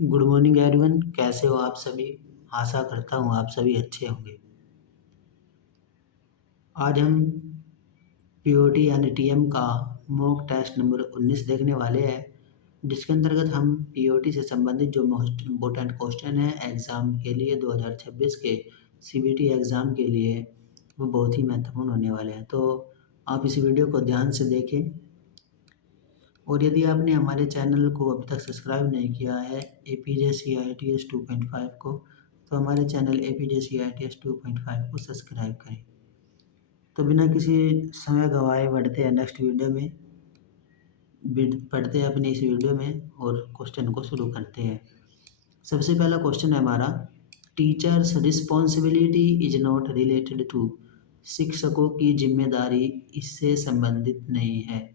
Good morning everyone, कैसे हो आप सभी। आशा करता हूँ आप सभी अच्छे होंगे। आज हम पीओटी यानी टीएम का मॉक टेस्ट नंबर 19 देखने वाले हैं, जिसके अंतर्गत हम पीओटी से संबंधित जो मोस्ट इम्पोर्टेंट क्वेश्चन है एग्ज़ाम के लिए 2026 के सीबीटी एग्ज़ाम के लिए, वो बहुत ही महत्वपूर्ण होने वाले हैं। तो आप इस वीडियो को ध्यान से देखें, और यदि आपने हमारे चैनल को अभी तक सब्सक्राइब नहीं किया है APJCITS 2.5 को, तो हमारे चैनल APJCITS 2.5 को सब्सक्राइब करें। तो बिना किसी समय गंवाए बढ़ते हैं नेक्स्ट वीडियो में, पढ़ते हैं अपनी इस वीडियो में और क्वेश्चन को शुरू करते हैं। सबसे पहला क्वेश्चन है हमारा, teachers responsibility is not related to. शिक्षकों की जिम्मेदारी इससे संबंधित नहीं है।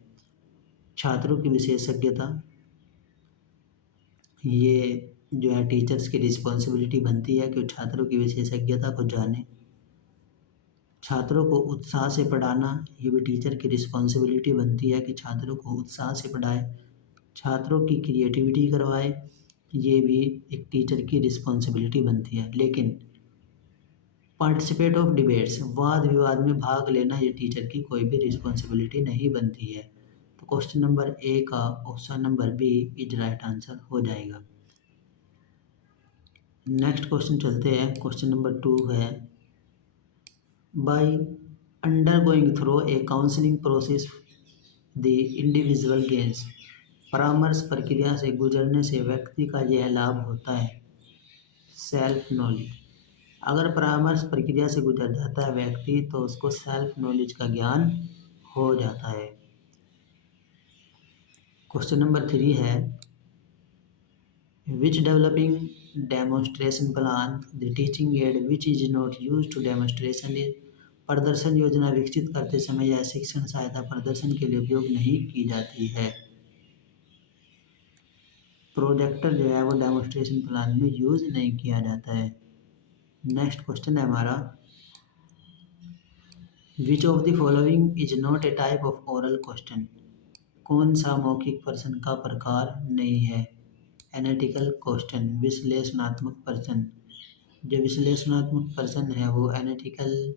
छात्रों की विशेषज्ञता, ये जो है टीचर्स की रिस्पॉन्सिबिलिटी बनती है कि छात्रों की विशेषज्ञता को जाने। छात्रों को उत्साह से पढ़ाना, ये भी टीचर की रिस्पॉन्सिबिलिटी बनती है कि छात्रों को उत्साह से पढ़ाए। छात्रों की क्रिएटिविटी करवाए, ये भी एक टीचर की रिस्पॉन्सिबिलिटी बनती है। लेकिन पार्टिसिपेट ऑफ डिबेट्स, वाद विवाद में भाग लेना, ये टीचर की कोई भी रिस्पॉन्सिबिलिटी नहीं बनती है। तो क्वेश्चन नंबर ए का option number B is right answer हो जाएगा। नेक्स्ट क्वेश्चन चलते हैं। क्वेश्चन नंबर 2 है, by undergoing through a counselling process the individual gains. परामर्श प्रक्रिया से गुजरने से व्यक्ति का यह लाभ होता है, सेल्फ नॉलेज। अगर परामर्श प्रक्रिया से गुजर जाता है व्यक्ति, तो उसको सेल्फ नॉलेज का ज्ञान हो जाता है। क्वेश्चन नंबर 3 है, which developing demonstration plan the teaching aid which is not used to demonstration is। प्रदर्शन योजना विकसित करते समय यह शिक्षण सहायता प्रदर्शन के लिए उपयोग नहीं की जाती है। प्रोजेक्टर जो है वो डेमोन्स्ट्रेशन प्लान में यूज नहीं किया जाता है। नेक्स्ट क्वेश्चन है हमारा, विच of the following is not a type of oral question. कौन सा मौखिक प्रश्न का प्रकार नहीं है। एनालिटिकल क्वेश्चन, विश्लेषणात्मक प्रश्न। जो विश्लेषणात्मक प्रश्न है वो एनालिटिकल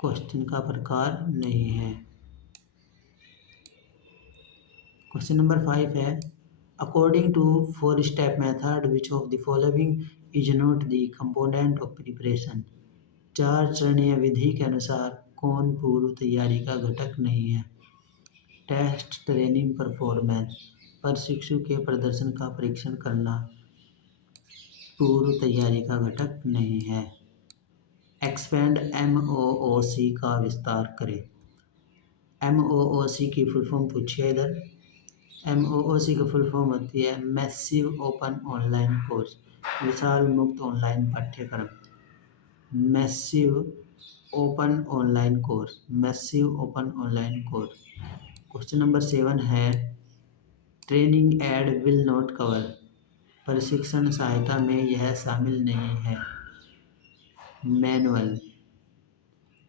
क्वेश्चन का प्रकार नहीं है। क्वेश्चन नंबर 5 है, according to 4 step method which of the following is not the component of preparation. 4 चरणीय विधि के अनुसार कौन पूर्व तैयारी का घटक नहीं है। टेस्ट ट्रेनिंग परफॉर्मेंस, प्रशिक्षु के प्रदर्शन का परीक्षण करना पूर्व तैयारी का घटक नहीं है। एक्सपेंड MOOC का विस्तार करें। MOOC की फुल फॉर्म पूछिए इधर। MOOC की फुल फॉर्म होती है मैसिव ओपन ऑनलाइन कोर्स, विशाल मुक्त ऑनलाइन पाठ्यक्रम। Massive open online course, massive open online course. Question number 7 है, training aid will not cover. प्रशिक्षण सहायता में यह शामिल नहीं है, मैनुअल।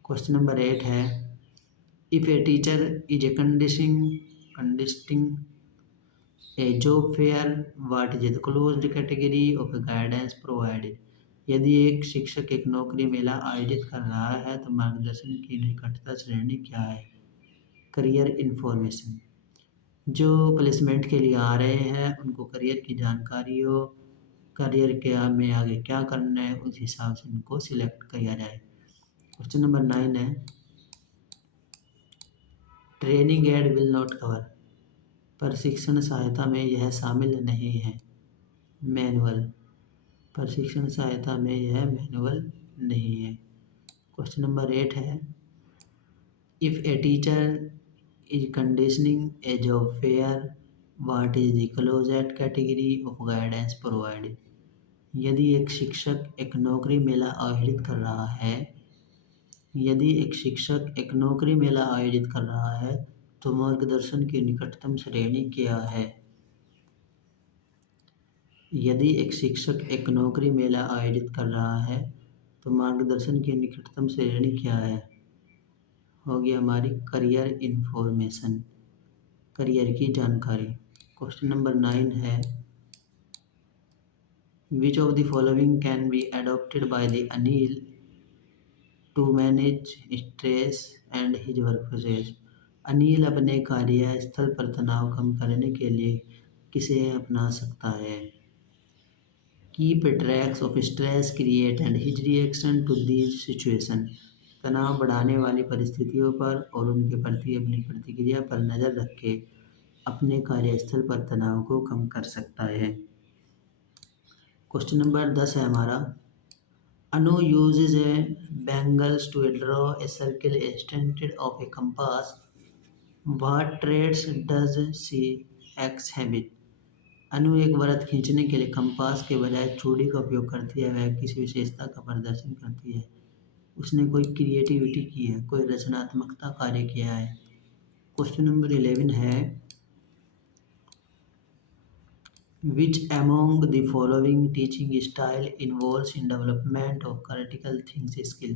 क्वेश्चन नंबर 8 है, if a teacher is a conducting A job fair what is the closed category of guidance provided. यदि एक शिक्षक एक नौकरी मेला आयोजित कर रहा है तो मार्गदर्शन की निकटता श्रेणी क्या है। करियर इन्फॉर्मेशन, जो प्लेसमेंट के लिए आ रहे हैं उनको करियर की जानकारी हो, करियर के में आगे क्या करना है, उस हिसाब से उनको सिलेक्ट किया जाए। क्वेश्चन नंबर 9 है, training aid will not cover. प्रशिक्षण सहायता में यह शामिल नहीं है, मैनुअल। प्रशिक्षण सहायता में यह मैनुअल नहीं है। क्वेश्चन नंबर 8 है, if a teacher is conditioning A job fair what is the closed category of guidance provided. यदि एक शिक्षक एक नौकरी मेला आयोजित कर रहा है, यदि एक शिक्षक एक नौकरी मेला आयोजित कर रहा है तो मार्गदर्शन की निकटतम श्रेणी क्या है। यदि एक शिक्षक एक नौकरी मेला आयोजित कर रहा है तो मार्गदर्शन की निकटतम श्रेणी क्या है, होगी हमारी करियर इन्फॉर्मेशन, करियर की जानकारी। क्वेश्चन नंबर 9 है, Which of the following can be adopted by the Anil to manage stress and his work process? Anil अपने कार्यस्थल पर तनाव कम करने के लिए किसे अपना सकता है? Keep tracks of stress, create and his reaction to these situations. तनाव बढ़ाने वाली परिस्थितियों पर और उनके प्रति अपनी प्रतिक्रिया पर नज़र रख के अपने कार्यस्थल पर तनाव को कम कर सकता है। क्वेश्चन नंबर 10 है हमारा, अनु uses a bangles to draw a circle instead of a compass. What traits does she exhibit? अनु एक वृत्त खींचने के लिए कंपास के बजाय चूड़ी का उपयोग करती है। वह किस विशेषता का प्रदर्शन करती है? उसने कोई क्रिएटिविटी की है, कोई रचनात्मकता कार्य किया है। क्वेश्चन नंबर 11 है, Which among the following teaching style involves in development of critical thinking skill?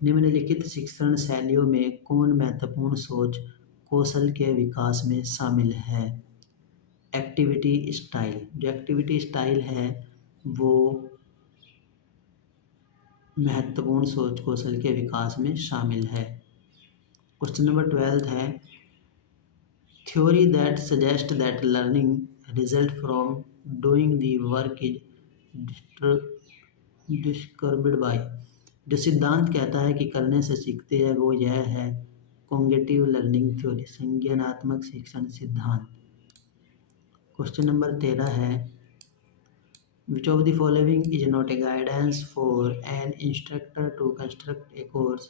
निम्नलिखित शिक्षण शैलियों में कौन महत्वपूर्ण सोच कौशल के विकास में शामिल है? Activity style. जो एक्टिविटी स्टाइल है वो महत्वपूर्ण सोच कौशल के विकास में शामिल है। क्वेश्चन नंबर 12 है, theory that suggest that learning result from doing the work is described bye. जो सिद्धांत कहता है कि करने से सीखते हैं वो यह है कॉग्निटिव लर्निंग थ्योरी, संज्ञानात्मक शिक्षण सिद्धांत। क्वेश्चन नंबर 13 है, Which of the following is not a guidance for an instructor to construct a course?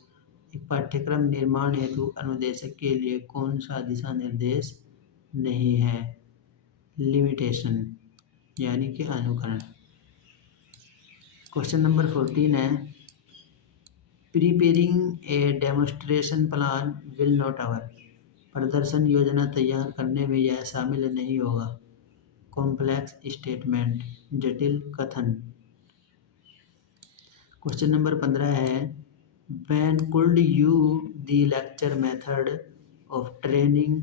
एक पाठ्यक्रम निर्माण हेतु अनुदेशक के लिए कौन सा दिशा निर्देश नहीं है? लिमिटेशन यानी कि अनुकरण। क्वेश्चन नंबर 14 है, preparing A demonstration plan will not our. प्रदर्शन योजना तैयार करने में यह शामिल नहीं होगा। कॉम्प्लेक्स स्टेटमेंट, जटिल कथन। क्वेश्चन नंबर 15 है, When could you the lecture method of training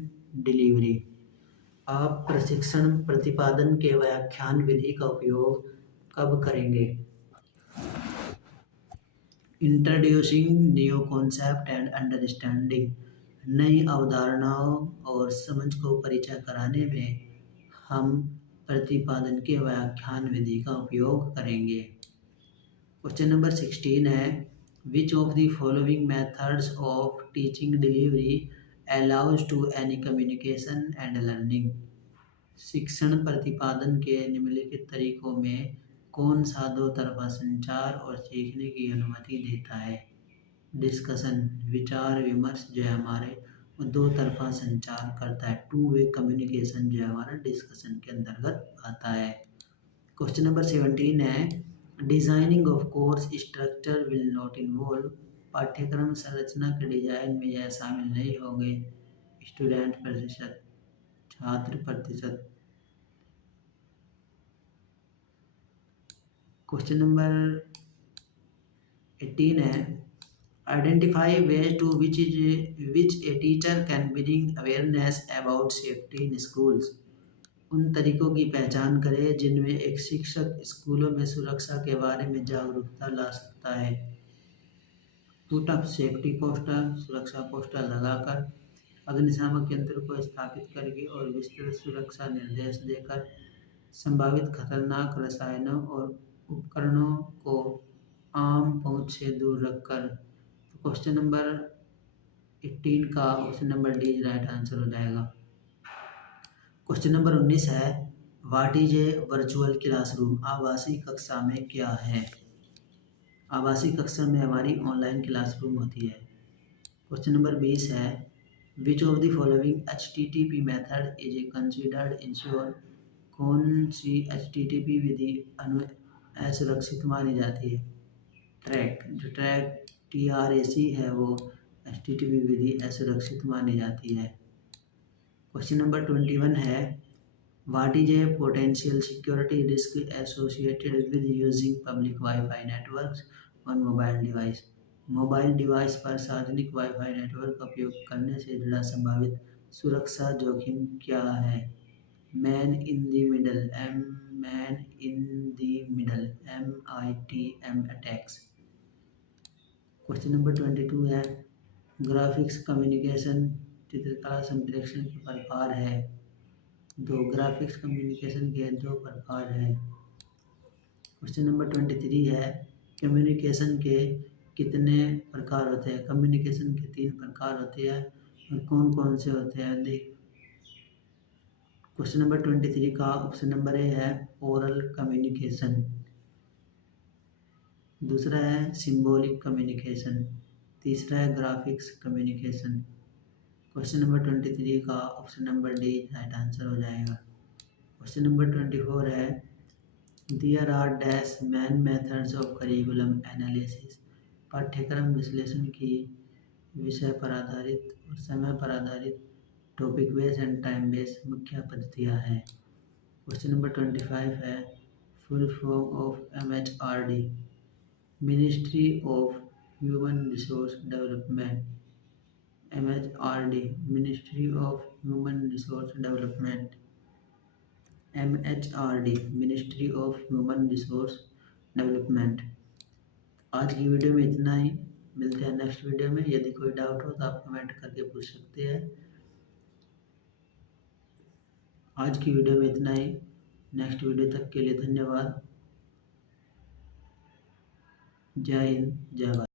delivery? आप प्रशिक्षण प्रतिपादन के व्याख्यान विधि का उपयोग कब करेंगे? Introducing new concept and understanding. नई अवधारणाओं और समझ को परिचय कराने में हम प्रतिपादन के व्याख्यान विधि का उपयोग करेंगे। क्वेश्चन नंबर 16 है, Which of the following methods of teaching delivery allows to any communication and learning? शिक्षण प्रतिपादन के निम्नलिखित तरीकों में कौन सा दो तरफा संचार और सीखने की अनुमति देता है? डिस्कशन, विचार विमर्श, जो हमारे दो तरफा संचार करता है। टू वे कम्युनिकेशन जो हमारा डिस्कशन के अंतर्गत आता है। क्वेश्चन नंबर 17 है, designing of course structure will not involve. पाठ्यक्रम संरचना के डिजाइन में यह शामिल नहीं होंगे। स्टूडेंट प्रतिशत, छात्र प्रतिशत। क्वेश्चन नंबर 18 है, identify ways to which a teacher can bring awareness about safety in schools. उन तरीकों की पहचान करें जिनमें एक शिक्षक स्कूलों में सुरक्षा के बारे में जागरूकता ला सकता है। पुट अप सेफ्टी पोस्टर, सुरक्षा पोस्टर लगाकर, अग्निशामक यंत्र को स्थापित करके और विस्तृत सुरक्षा निर्देश देकर, संभावित खतरनाक रसायनों और उपकरणों को आम पहुंच से दूर रखकर। तो क्वेश्चन नंबर 18 का option number D right answer हो जाएगा। क्वेश्चन नंबर 19 है, what is a virtual classroom. आभासी कक्षा में क्या है? आभासी कक्षा में हमारी ऑनलाइन क्लासरूम होती है। क्वेश्चन नंबर 20 है, विच of the following HTTP method is a considered ensure. कौन सी HTTP विधि असुरक्षित मानी जाती है? ट्रैक, जो ट्रैक TRAC है वो HTTP विधि असुरक्षित मानी जाती है। क्वेश्चन नंबर 21 है, what is a potential security risk associated with using public wifi networks on mobile device. Mobile device पर सार्वजनिक वाईफाई नेटवर्क का उपयोग करने से जुड़ा संभावित सुरक्षा जोखिम क्या है? Man in the middle, man in the middle. ITM attacks. Question number 22 है ग्राफिक्स कम्युनिकेशन चित्रकला संप्रेषण के प्रकार है। ग्राफिक्स कम्युनिकेशन के दो प्रकार हैं। क्वेश्चन नंबर 23 है कम्युनिकेशन के कितने प्रकार होते हैं। कम्युनिकेशन के 3 प्रकार होते हैं और कौन कौन से होते हैं देख। क्वेश्चन नंबर 23 का ऑप्शन नंबर ए है ओरल कम्युनिकेशन, दूसरा है सिंबॉलिक कम्युनिकेशन, तीसरा है ग्राफिक्स कम्युनिकेशन। क्वेश्चन नंबर 23 का option number D right answer हो जाएगा। क्वेश्चन नंबर 24 है there are dash main methods of curriculum analysis. पाठ्यक्रम विश्लेषण की विषय पर आधारित और समय पर आधारित topic based and time based मुख्य पद्धतियाँ हैं। क्वेश्चन नंबर 25 है full form of MHRD, ministry of human resource development. MHRD ministry of human resource development. MHRD ministry of human resource development. आज की वीडियो में इतना ही, मिलते हैं नेक्स्ट वीडियो में। यदि कोई डाउट हो तो आप कमेंट करके पूछ सकते हैं। आज की वीडियो में इतना ही, नेक्स्ट वीडियो तक के लिए धन्यवाद। जय हिंद, जय भारत।